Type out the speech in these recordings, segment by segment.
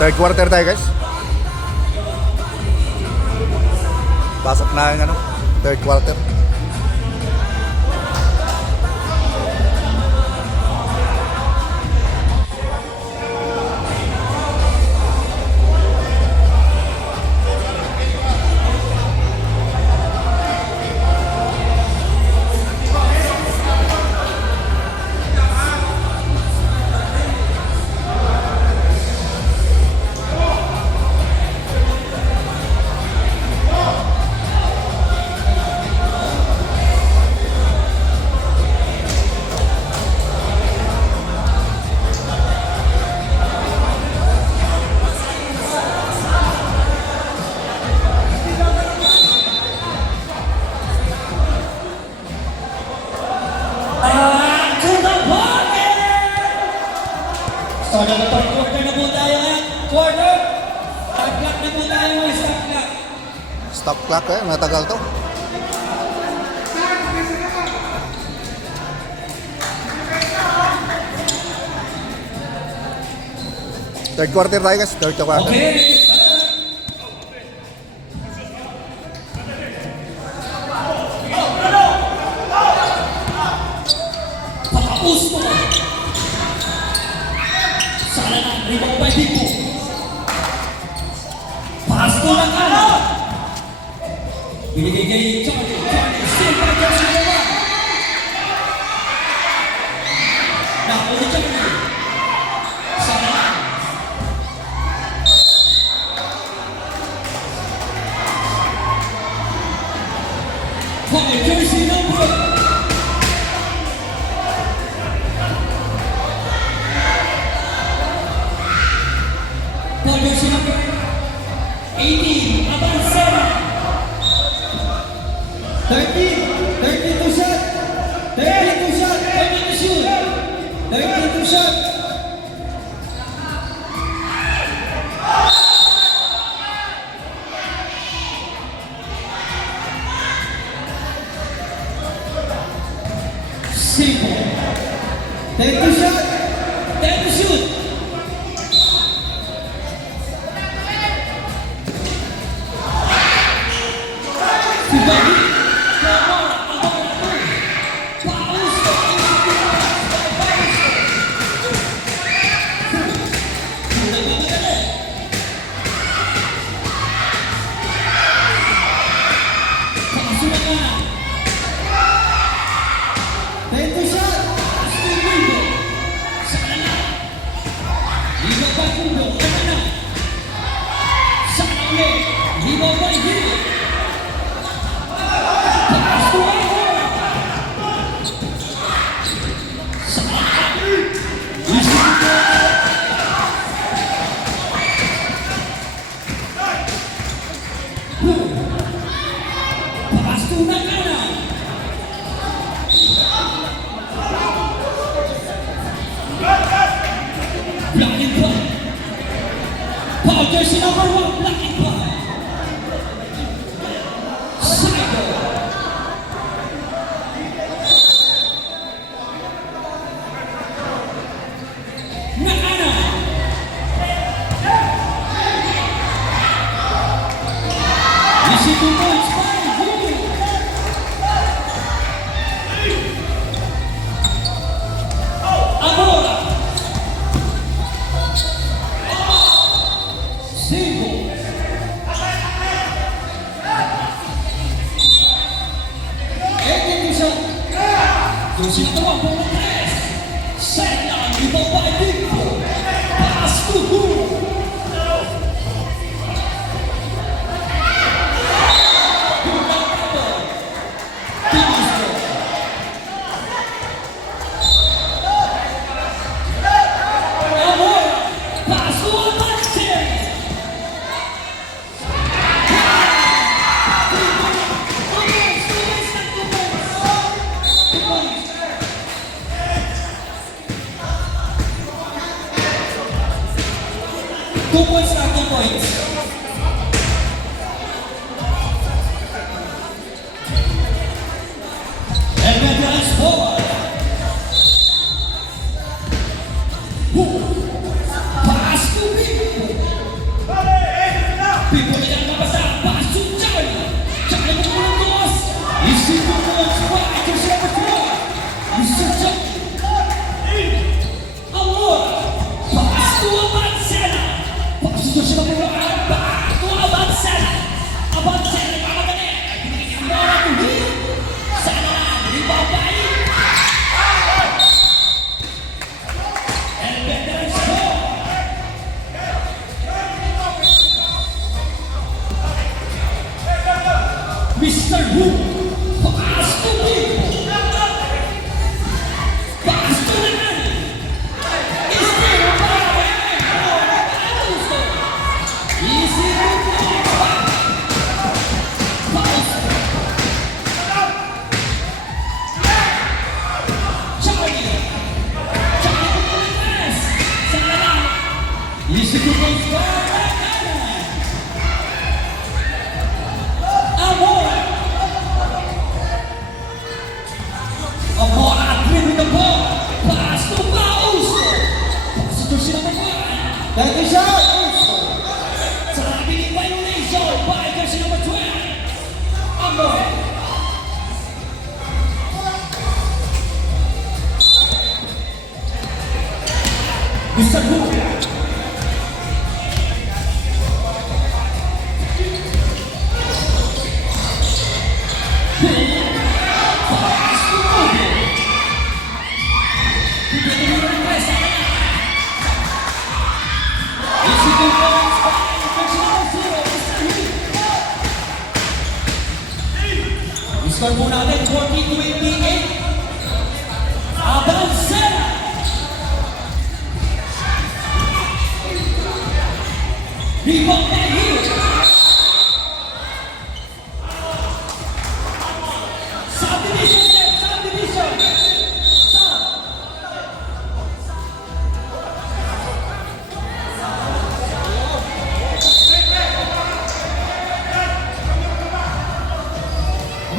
Third quarter tayo guys. Pasok na yung third quarter. So, nag-quarter na po tayo ngayon. Quarter! Stop clock na po tayo ngayon. Stop clock. Stop clock matagal to. Third quarter tayo guys. Third quarter. Okay. Pakaus mo. Sana na, rebound by Dico. Pasto ng kanan. Binigay kay Charlie. Still by Joshua. Naku ni Charlie. Sana na. By jersey number. Jersey number 18, Abansera. 32 shot. 32 shot. 32 shoot. 32 shot. Simple. 32 shot. 32 shoot. Black and black. Paul jersey number 1, black and black. Cycle. Nakana. Easy 2 points by Julio. Amora. Single. Josie tumakbo ng press. Set na ang ibang baibig po. Pass to who? Two points na, 2 points. And veterans forward. Pass to me. People na yan mabasa, pasok Charlie. Charlie mo muna boss. Isip mo mo ang striker sa number 4. Mr. Charlie. Amor. Pass to Abancena. Pass to siya number 1. Back to Abancena. Abancena mamadali. Amor to him. Sana rebound by and veteran score. Mr. Wu, pass to Bibo. Pass to Nani. Is there a power? Easy to Charlie. Charlie to the pass. Sana. Easy to Amor Adrian with the ball. Pass to Pausto. Pass to si number 1. Thank you, shot! Sabi ni violation by jersey number 12. Amor. Mr. Wu. Score po natin, 40-28. Abancena. Rebound by Hill. Subdivision. Subdivision. Sub.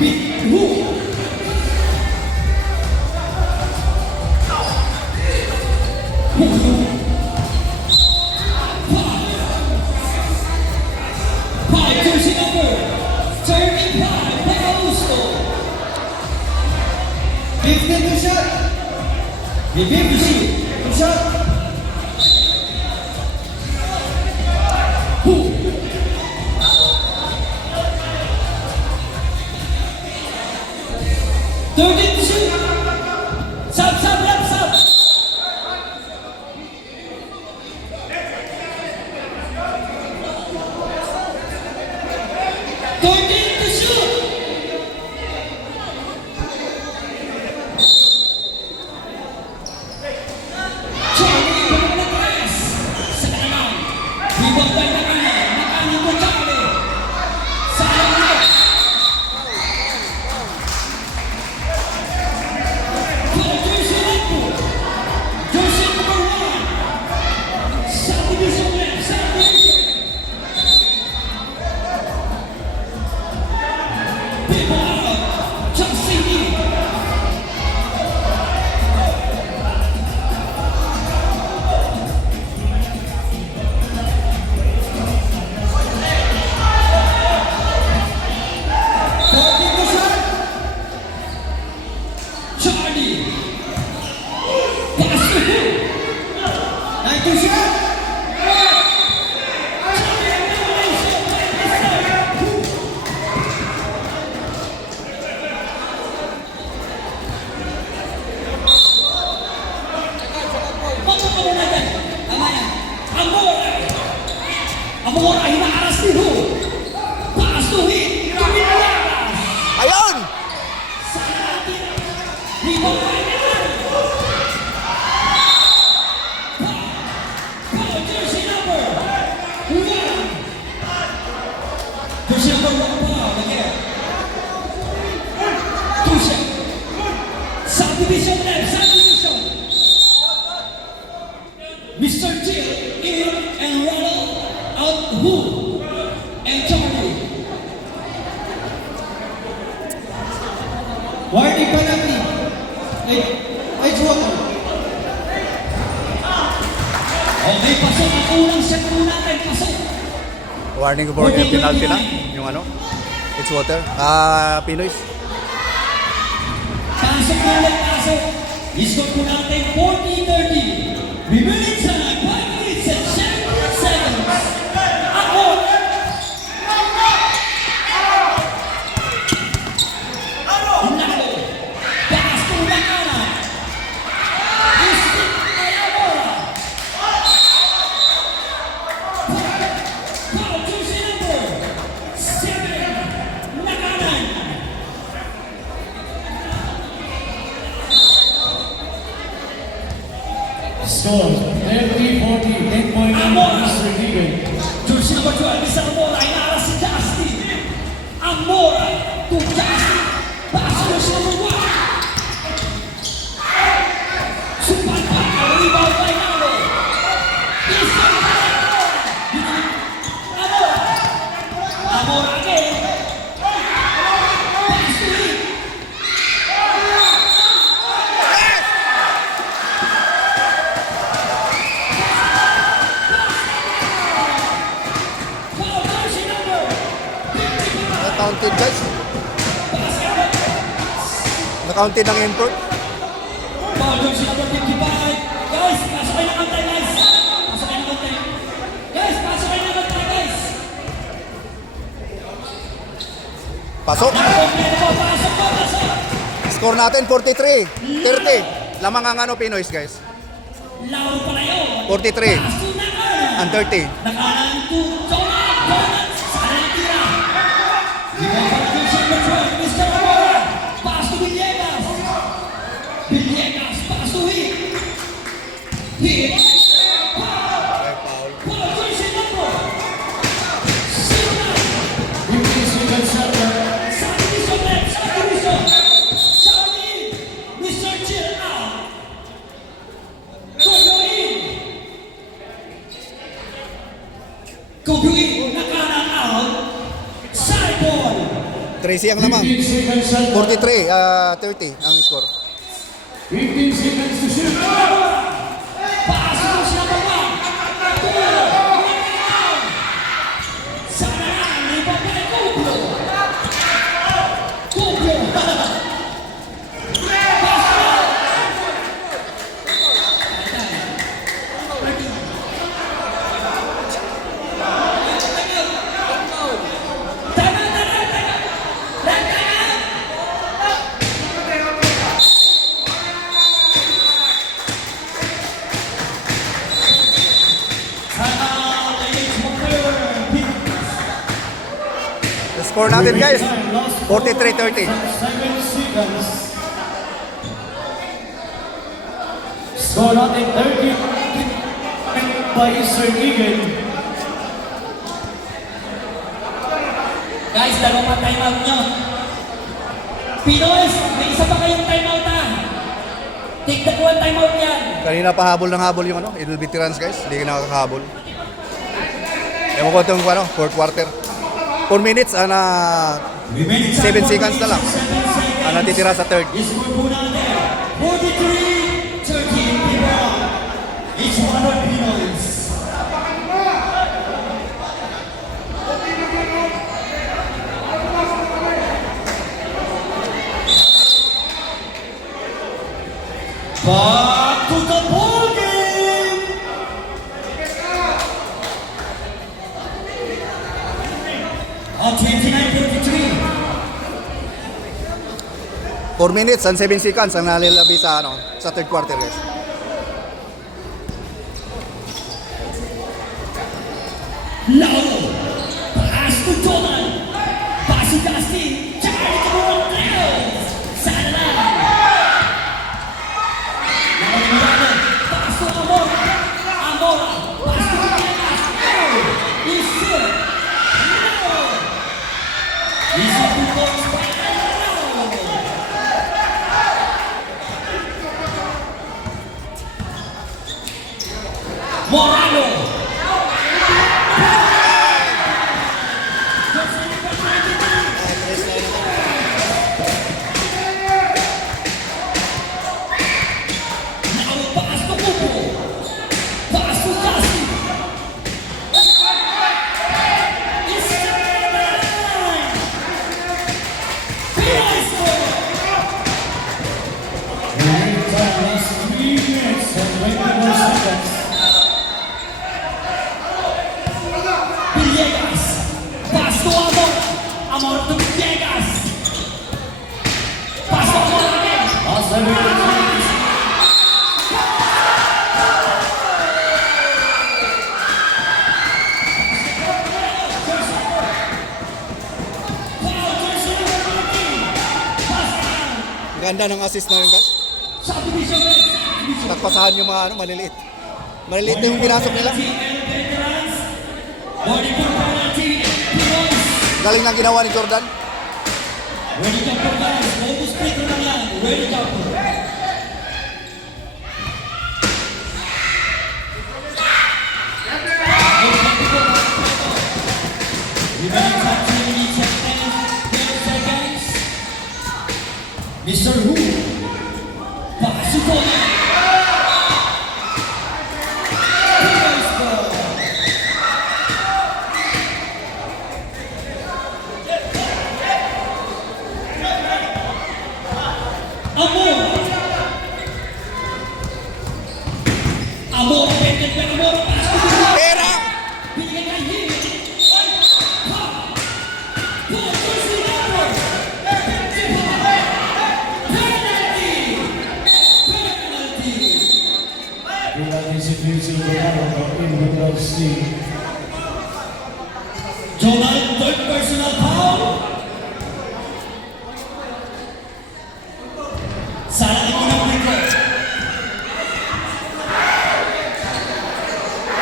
With who? Five jersey number 35, Pausto. 15 to shot! Bibibisi. To shot! Who? Sub, left sub. To shoot. Charlie, balik na press. Sa kanan. Rebound by Nakani. Nakani to Charlie. Sa kanan. Jersey number 1. Subdivision left. Subdivision. People out. Chelsea in. Charlie. Pass to who? 9 to shot! Amora, hinaaras ni Hu. Pass to him. Tumilalas. Ayun! Sa atin. Rebound by Nakani. Foul, jersey number 1. Jersey number 1 foul again. Two-shot. Subdivision left, subdivision. Mr. Jill in and Ronald out who and Charlie. Warning penalty. Edgewater. Okay, pasok ang unang set po natin. Pasok. Warning for the penalty na. Yung ano. It's water. Pinoy. Pasok na ulit, pasok. I-score po natin 40-30. Remaining time, 5 minutes and 17 seconds. Ako! Nalo. Pass to Nakana. Iskip kay Amora. Foul jersey number 7, Nakana. Score 30-40, 10 point Amora. Mr. Higan. Jersey number 12, Mr. Amora, inaras si Justin. Amora to Justin. Pass jersey number 1. Supan pa, rebound by Nalo. Isang pa Amora. Amora. Amora again. Pass to him. Foul jersey number 55. Counted guys. Na-counted ng import. Foul jersey number 55. Guys, pasok kayo ng antay, guys. Pasok kayo ng antay. Guys, pasok kayo ng antay, guys. Pasok. Kompleto po, pasok po, pasok. Score natin 43. 30. Lamang ang ano Pinoy guys. Laro pala yun. 43 Pass to Nakana. and 30. Nakanan to Jonah. Jonah, sana natira. Rebound para jersey number 12, Mr. Amora. Pass to Villegas. Villegas, pass to him. Hit. Foul jersey number 09. 15 seconds shot clock. Subdivision left, subdivision. Charlie, Mr. Chill out. Go in. Go in, Nakana out. Side ball. Tracy ang lamang. 15 seconds shot clock. 43, 30 ang score. 15 seconds to shoot. Pass to number 1. Sana na, rebound by Kublo. Kublo. Pass out. The score natin guys. 43-30. 7 seconds. Score natin 30 by Sir Higan. Guys, dalawang timeout nyo. Pinoy, may isa pa kayong timeout na. Take the one timeout yan. Kanina pa habol ng habol yung ano, Idol Veterans guys. Hindi ka nakakahabol. Ewan ko itong ano, fourth quarter. 4 minutes, 7 seconds na lang. 7 seconds. Ang natitira sa third. I-score po natin. 43-13 people. Each one of Pinoys. Back to the ball game. On 29-43. 4 minutes and 7 seconds ang nalilabi sa ano, sa third quarter guys. Lauro. Pass to Jordan. Pass to Justin. Charlie to Montreal. Sana lang. Nakalimutan. Pass to Amora. Amora. Pass to Villegas. He's still. No. Easy to goals by Lauro. Morano. Now pass to Kubo. Pass to Justin. Ganda ng assist na rin, guys. Subdivision red. Subdivision. Nagpasahan yung mga maliliit. Maliliit na yung pinasok nila. Veterans. Body for penalty. Points. Galing ng ginawa ni Jordan. Ready jumper guys. Bonus break na lang yan. Ready jumper. Remaining time 3 minutes and 10 seconds. Mr. Hu. Pasok po na. Amor. Amor, pendek pa Amor. Pasok po na. Pera! Binigay kay Hill. Ha! Puntos ni Amor. Penalty! Penalty! Penalty situation Ronaldo in the FC. Jonal, third personal foul. Sana di mo na ulit.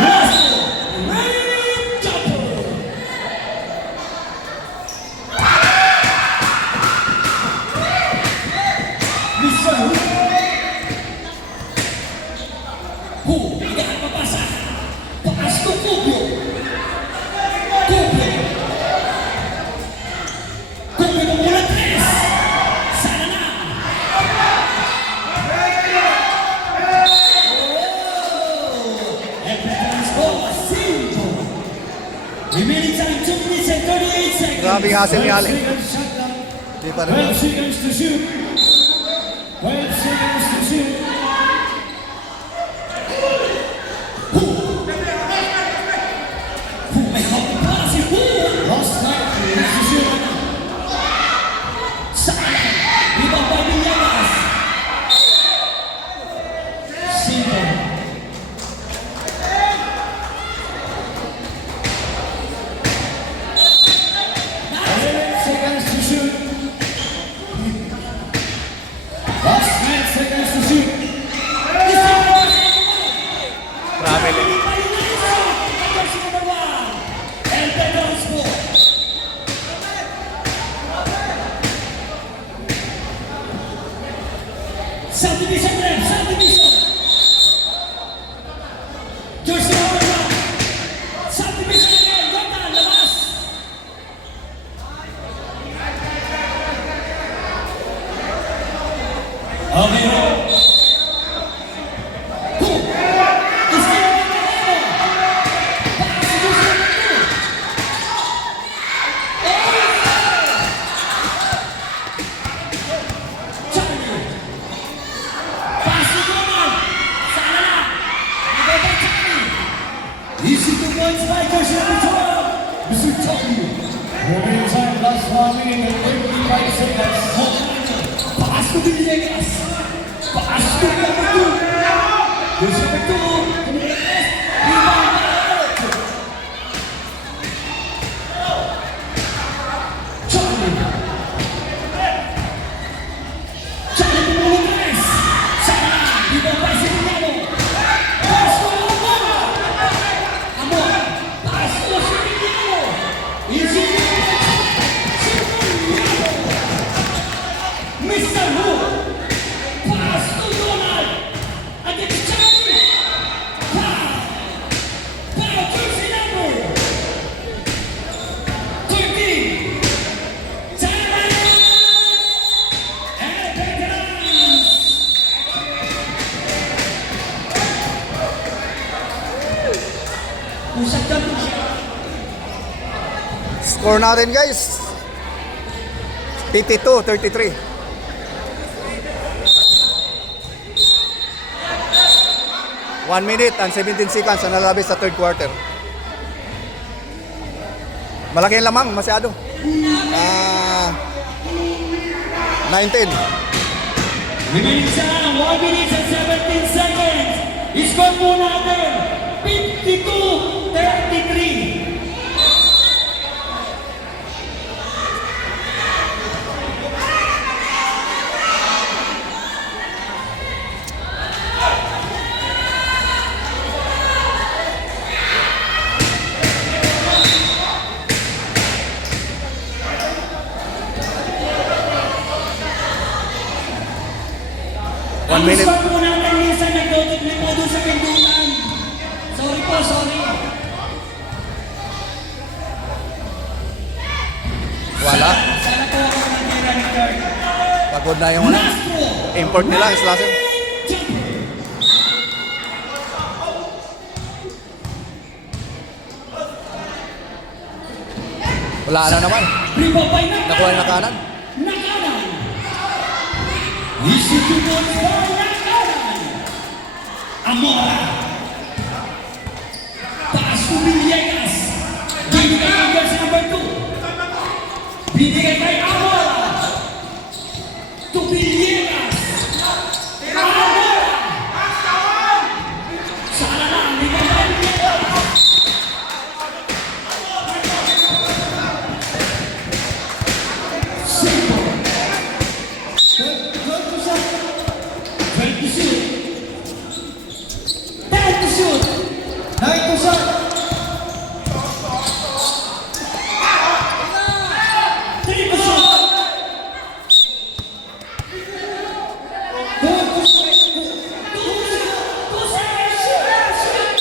Last one. Ready, jumper. Mr. Hu, tidak papasa. Pakas ko Kubyo. Kubyo. Kubyo ng mula 3. Sana na. And Veterans ball, 5. Remaining time 2 minutes and 38 seconds. Grabe yung hassle ni 12 Allen. seconds shot clock. Di pa rin. 12 seconds to shoot. 12 seconds to shoot. Hu, may hawak pa si Hu. Last 9 seconds to shoot. Sana. Ibang pa Villegas. Simple. 11 seconds to shoot. Last 9 seconds to shoot. Grabe lang. Subdivision rep, subdivision. Jersey number 1. Subdivision again, Jordan, labas. Okay, Hu. Hu. Iskin ang Guerrero. Pass to Jersey number 2. Charlie. Pass to Jordan. Sana na. Ibay kay Charlie. Easy 2 points by Jersey number 12. Mr. Charlie. Remaining time last 1 minute and 35 seconds. Pass to Villegas. Pass to number 2. Jersey number 2. Villegas. Rebound by Alec. Charlie. Charlie tumulong guys. Sana. Rebound by Siniano. Pass to Amor. Amor. Pass to Siniano. Easy. Mr. Hu. Pass to Donald. Against Charlie. Foul. Foul, jersey number 13. Time and Veterans. Pusat ka, pusat. Score natin, guys. 52-33. One minute and 17 seconds na nalabis sa third quarter. Malaki ang lamang, masyado. 19. Remaining time, 1 minute and 17 seconds. Score po natin, 52-33. Ang minute. score po natin minsan nagdodobli po doon sa pindutan. Sorry po, sorry. Wala. Sana po ako natira ni Kurt. Pagod na yung ano, Last throw. import nila, slasher. Jumper. Wala na naman. Rebound by Nakuha na kanan. Nakanan. Isipin mo sa Nakanan. Amora. Pass to Villegas. Binigay kay jersey number 2. Binigay kay Amora. To Villegas. Amora. Sana lang. Binigay kay Villegas. Simple. 20 to shoot. 10 to shoot. 9 to shot. 3 to shoot. 2 to shoot. 2 seconds. Shoot.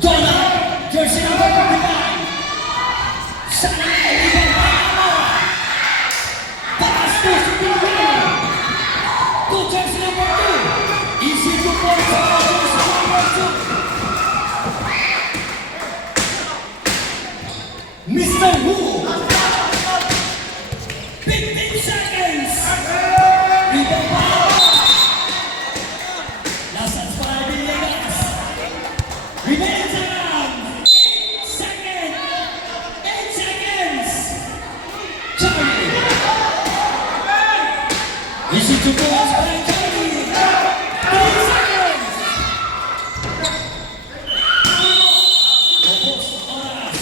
Donald, jersey number 59. Sana ibang Amora. Pass to Villena. To jersey number 2. Easy to point sa jersey number 2. Mr. Wu. 15 seconds. Ibang Amora. Nasa para Villegas. Remains around 8 seconds. 8 seconds. Charlie. Easy to cross by Charlie. 3 seconds. Opos oras.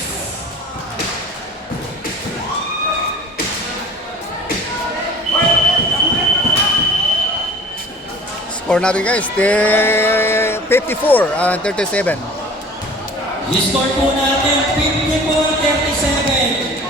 Score natin guys, 54-37. I-score po natin 54-37.